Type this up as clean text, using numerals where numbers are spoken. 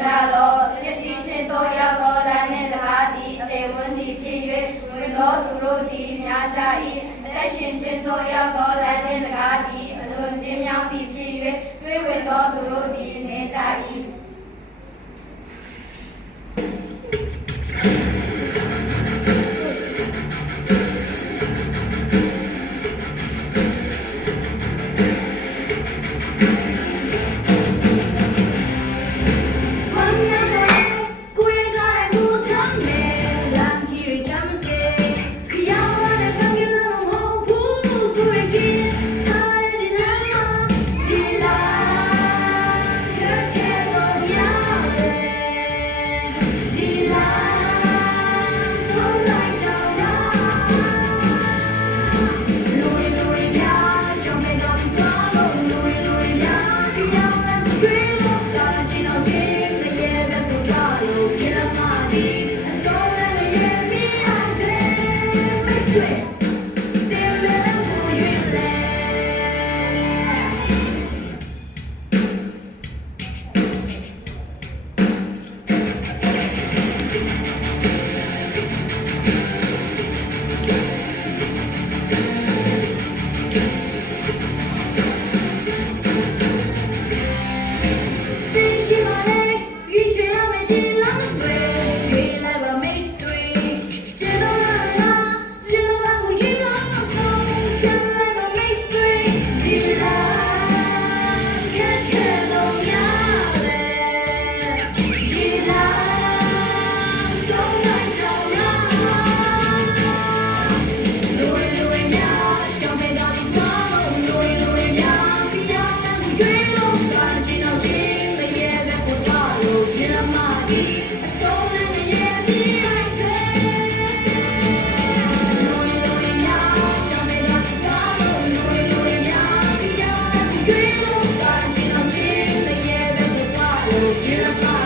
ကြလောပစ္စည်းချင်းတို့ရောက်သောလမ်းနှင့်တကားသည်ကျေဝန်းသည်ဖြစ်၍ဝင်သောသူတို့သည်များကြ၏အသက်ရှင်ချင်းတို့ရောက်သောလမ်းနှင့်တကားသည်အလွန်ချင်းမြောက်သည်ဖြစ်၍တွေ့ဝင်သောသူတို့သည်နေကြ၏Yeah.